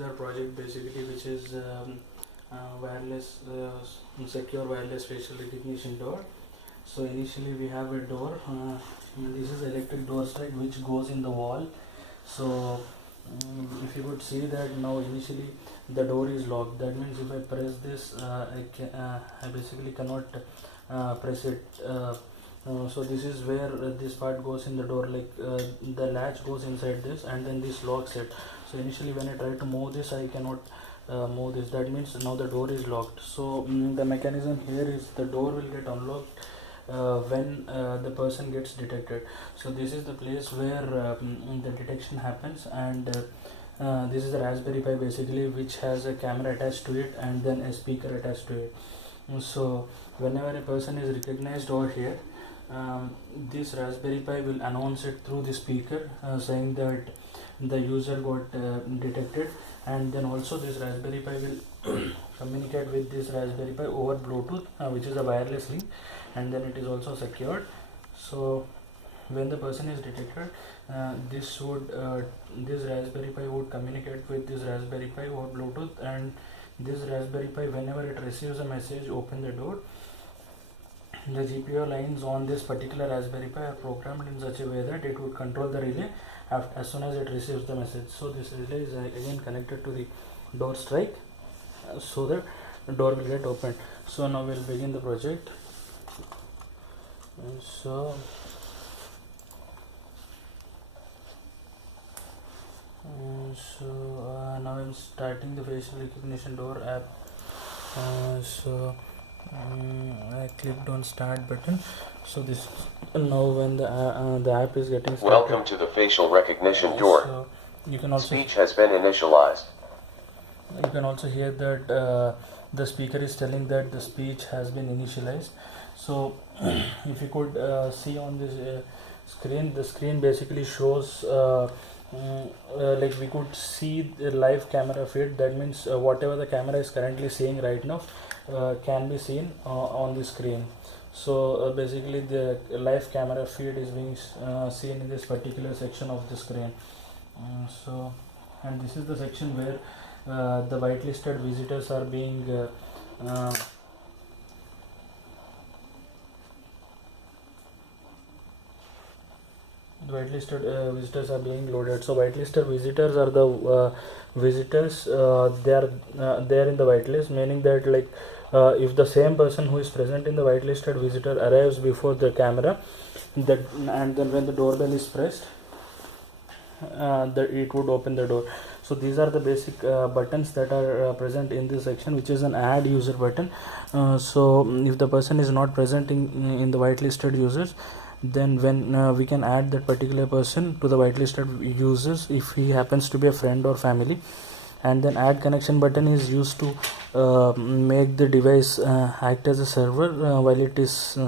is our project basically, which is wireless secure wireless facial recognition door. So initially we have a door. This is electric door strike which goes in the wall. So if you could see that now initially the door is locked. That means if I press this, I basically cannot press it. So this is where this part goes in the door, like the latch goes inside this and then this locks it. So initially when I try to move this, I cannot move this. That means now the door is locked. So the mechanism here is the door will get unlocked when the person gets detected. So this is the place where the detection happens, and this is a Raspberry Pi basically, which has a camera attached to it and then a speaker attached to it. So whenever a person is recognized over here, this Raspberry Pi will announce it through the speaker, saying that the user got detected, and then also this Raspberry Pi will communicate with this Raspberry Pi over Bluetooth, which is a wireless link, and then it is also secured. So when the person is detected, this Raspberry Pi would communicate with this Raspberry Pi over Bluetooth, and this Raspberry Pi, whenever it receives a message, open the door. The GPIO lines on this particular Raspberry Pi are programmed in such a way that it would control the relay as soon as it receives the message. So this relay is again connected to the door strike, so that the door will get opened. So now we'll begin the project. So now I'm starting the facial recognition door app. I clicked on start button. So this now when the app is getting started. Welcome to the facial recognition door. So you can also Speech has been initialized. You can also hear that the speaker is telling that the speech has been initialized. So if you could see on this screen, the screen basically shows like we could see the live camera feed. That means whatever the camera is currently seeing right now can be seen on the screen. So basically the live camera feed is being seen in this particular section of the screen. And this is the section where the whitelisted visitors are being visitors are being loaded. So whitelisted visitors are the visitors, they are in the whitelist, meaning that like if the same person who is present in the whitelisted visitor arrives before the camera, and then when the doorbell is pressed, it would open the door. So these are the basic buttons that are present in this section, which is an add user button. So if the person is not present in the whitelisted users, then when we can add that particular person to the whitelisted users if he happens to be a friend or family. And then add connection button is used to make the device act as a server while it is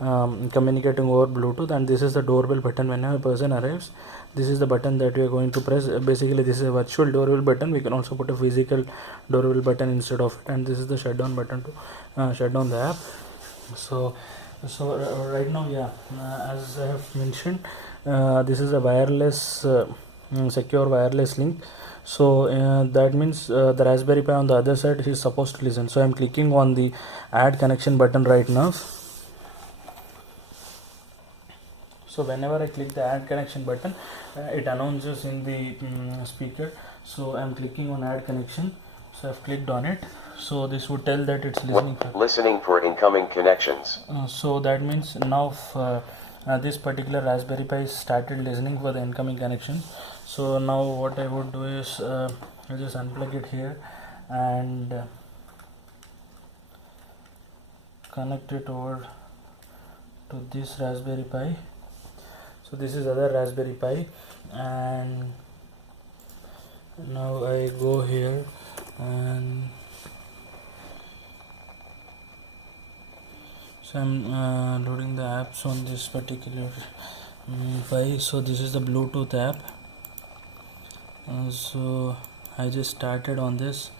communicating over Bluetooth. And this is the doorbell button. Whenever a person arrives, this is the button that we are going to press. Basically this is a virtual doorbell button. We can also put a physical doorbell button instead of it. And this is the shutdown button to shut down the app. So right now, as I have mentioned, this is a wireless secure wireless link. So that means the Raspberry Pi on the other side is supposed to listen. So I am clicking on the add connection button right now. So whenever I click the add connection button, it announces in the speaker. So I am clicking on add connection. So I have clicked on it. So this would tell that it's listening for incoming connections. So that means now this particular Raspberry Pi started listening for the incoming connection. So now what I would do is I just unplug it here and connect it over to this Raspberry Pi. So this is other Raspberry Pi, and now I go here and so I'm loading the apps on this particular Pi. So this is the Bluetooth app. So I just started on this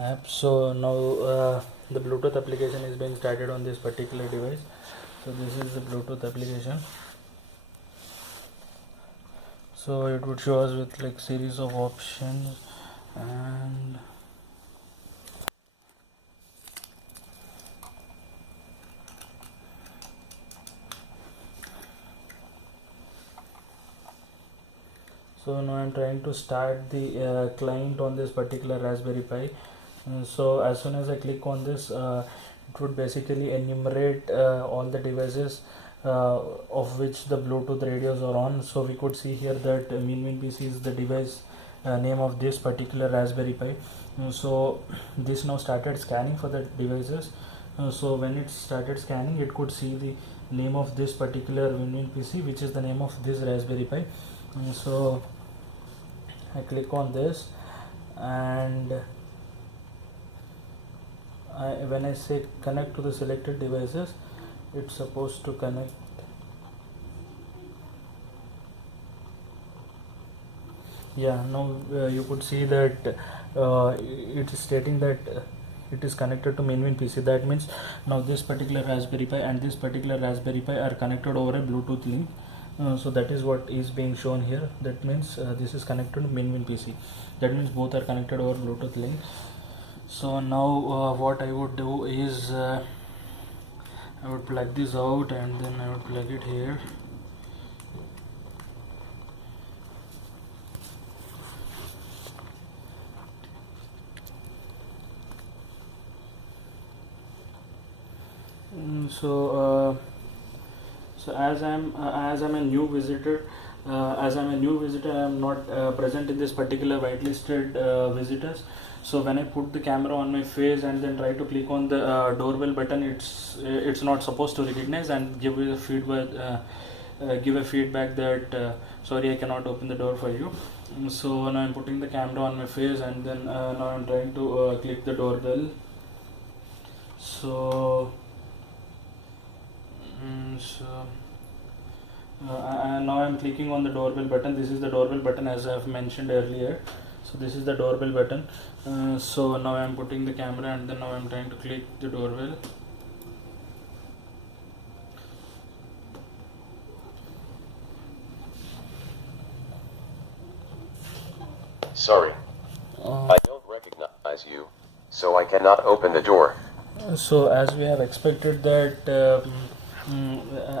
app. So now the Bluetooth application is being started on this particular device. So this is the Bluetooth application. So it would show us with like series of options, And so now I'm trying to start the client on this particular Raspberry Pi. So as soon as I click on this, it would basically enumerate all the devices of which the Bluetooth radios are on. So we could see here that MinWinPC is the device name of this particular Raspberry Pi. So this now started scanning for the devices. So when it started scanning, it could see the name of this particular MinWinPC, which is the name of this Raspberry Pi. So I click on this, and when I say connect to the selected devices, it's supposed to connect. Yeah, now you could see that it is stating that it is connected to MinWin PC. That means now this particular Raspberry Pi and this particular Raspberry Pi are connected over a Bluetooth link. So that is what is being shown here. That means this is connected to MinWin PC. That means both are connected over Bluetooth link. So now what I would do is I would plug this out, and then I would plug it here. So as I'm a new visitor, I am not present in this particular whitelisted visitors. So when I put the camera on my face and then try to click on the doorbell button, it's not supposed to recognize and give a feedback that sorry, I cannot open the door for you. So now I'm putting the camera on my face, and then now I'm trying to click the doorbell. So now I'm clicking on the doorbell button. This is the doorbell button, as I have mentioned earlier. So this is the doorbell button. So now I'm putting the camera, and then now I'm trying to click the doorbell. Sorry. I don't recognize you, so I cannot open the door. So as we have expected that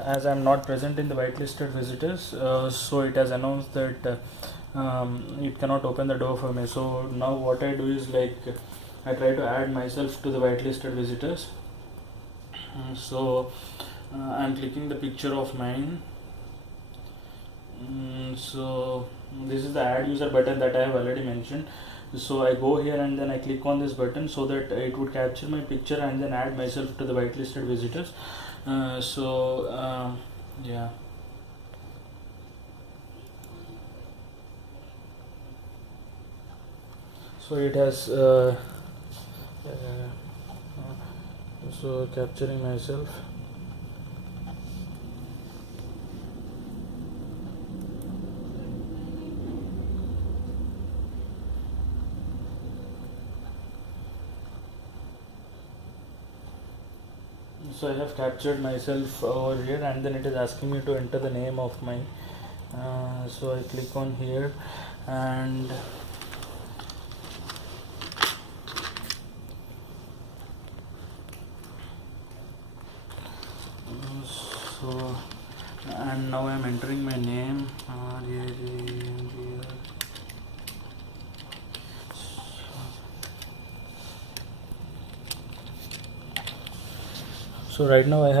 as I'm not present in the whitelisted visitors, so it has announced that it cannot open the door for me. So now what I do is, like, I try to add myself to the whitelisted visitors. So I'm clicking the picture of mine. So this is the add user button that I have already mentioned. So I go here and then I click on this button so that it would capture my picture and then add myself to the whitelisted visitors. Yeah. So it has so capturing myself. So I have captured myself over here, and then it is asking me to enter the name of my so I click on here, and so and now I am entering my name. So right now I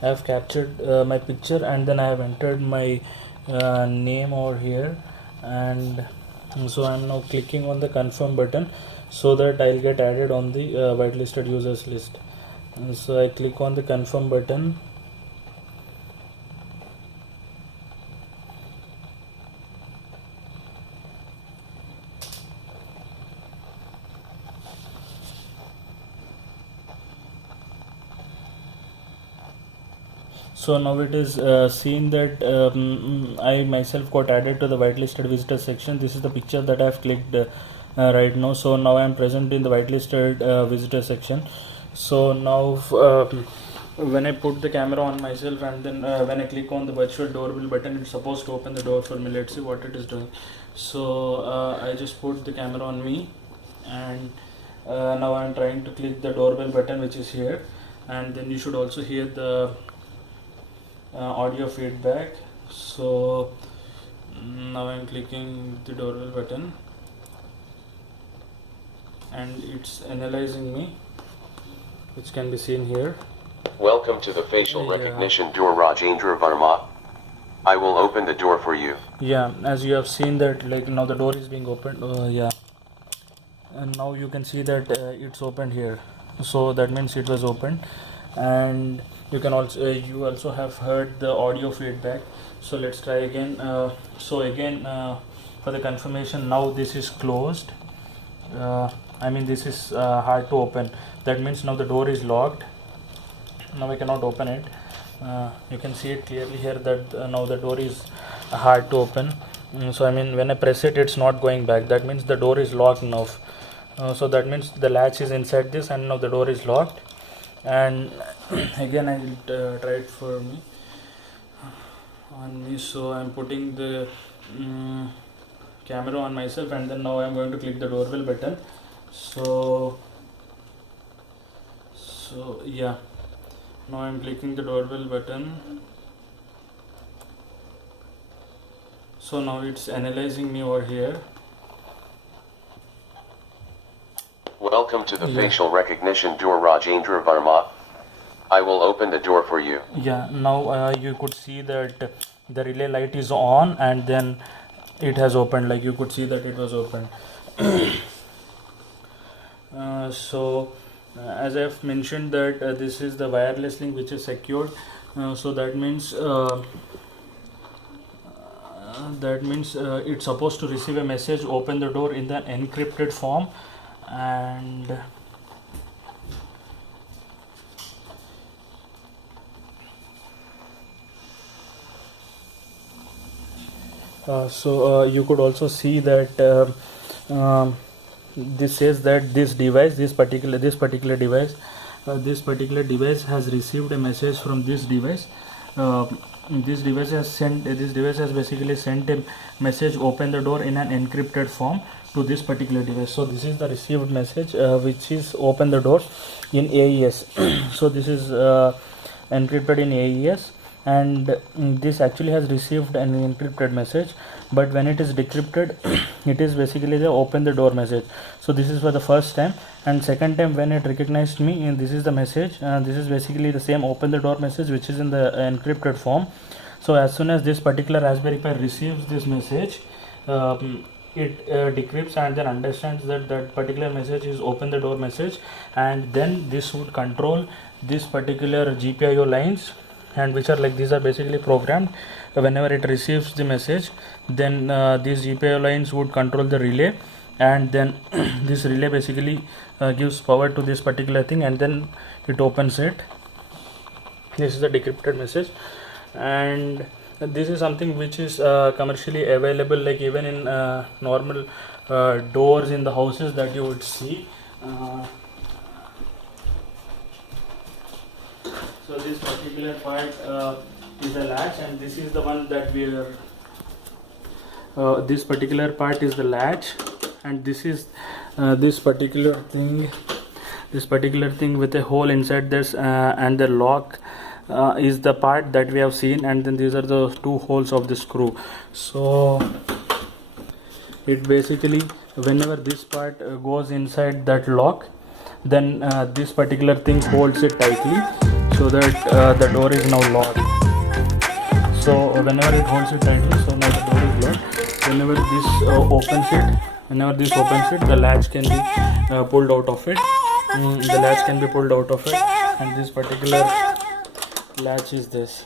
have captured my picture, and then I have entered my name over here, and so I'm now clicking on the confirm button so that I'll get added on the whitelisted users list. And so I click on the confirm button. So now it is seeing that I myself got added to the whitelisted visitor section. This is the picture that I have clicked right now. So now I am present in the whitelisted visitor section. So now when I put the camera on myself and then when I click on the virtual doorbell button, it's supposed to open the door for me. Let's see what it is doing. So I just put the camera on me, and now I'm trying to click the doorbell button, which is here, and then you should also hear the audio feedback. So now I'm clicking the doorbell button and it's analyzing me, which can be seen here. Welcome to the facial recognition door, Rajendra Varma. I will open the door for you. Yeah, as you have seen that, like, now the door is being opened. Yeah, and now you can see that it's opened here, so that means it was opened. And you can also you also have heard the audio feedback. So let's try again. So again, for the confirmation, now this is closed. I mean, this is hard to open. That means now the door is locked. Now I cannot open it. You can see it clearly here that now the door is hard to open. So I mean, when I press it, it's not going back. That means the door is locked now. So that means the latch is inside this, and now the door is locked. And again, I will try it for me on me. So I'm putting the camera on myself, and then now I'm going to click the doorbell button. So yeah, now I'm clicking the doorbell button. So now it's analyzing me over here. Welcome to the facial recognition door, Rajendra Varma. I will open the door for you. Yeah, now you could see that the relay light is on, and then it has opened. Like, you could see that it was opened. So as I have mentioned that this is the wireless link which is secured. So that means it's supposed to receive a message, open the door in the encrypted form. And so you could also see that this says that this particular device has received a message from this device. This device has basically sent a message, open the door in an encrypted form, to this particular device. So this is the received message, which is open the door in AES. So this is encrypted in AES, and this actually has received an encrypted message, but when it is decrypted, it is basically the open the door message. So this is for the first time, and second time when it recognized me, and this is the message, this is basically the same open the door message, which is in the encrypted form. So as soon as this particular Raspberry Pi receives this message, it decrypts and then understands that that particular message is open the door message, and then this would control this particular GPIO lines, and which are like, these are basically programmed. Whenever it receives the message, then these GPIO lines would control the relay, and then this relay basically gives power to this particular thing, and then it opens it. This is the decrypted message, and this is something which is commercially available, like even in normal doors in the houses that you would see. So this particular part is the latch, and this is the one that we are this particular part is the latch, and this is this particular thing with a hole inside this, and the lock is the part that we have seen, and then these are the two holes of the screw. So it basically, whenever this part goes inside that lock, then this particular thing holds it tightly, so that the door is now locked. So whenever it holds it tightly, so now the door is locked. Whenever this opens it, the latch can be pulled out of it. The latch can be pulled out of it, and this particular latch is this.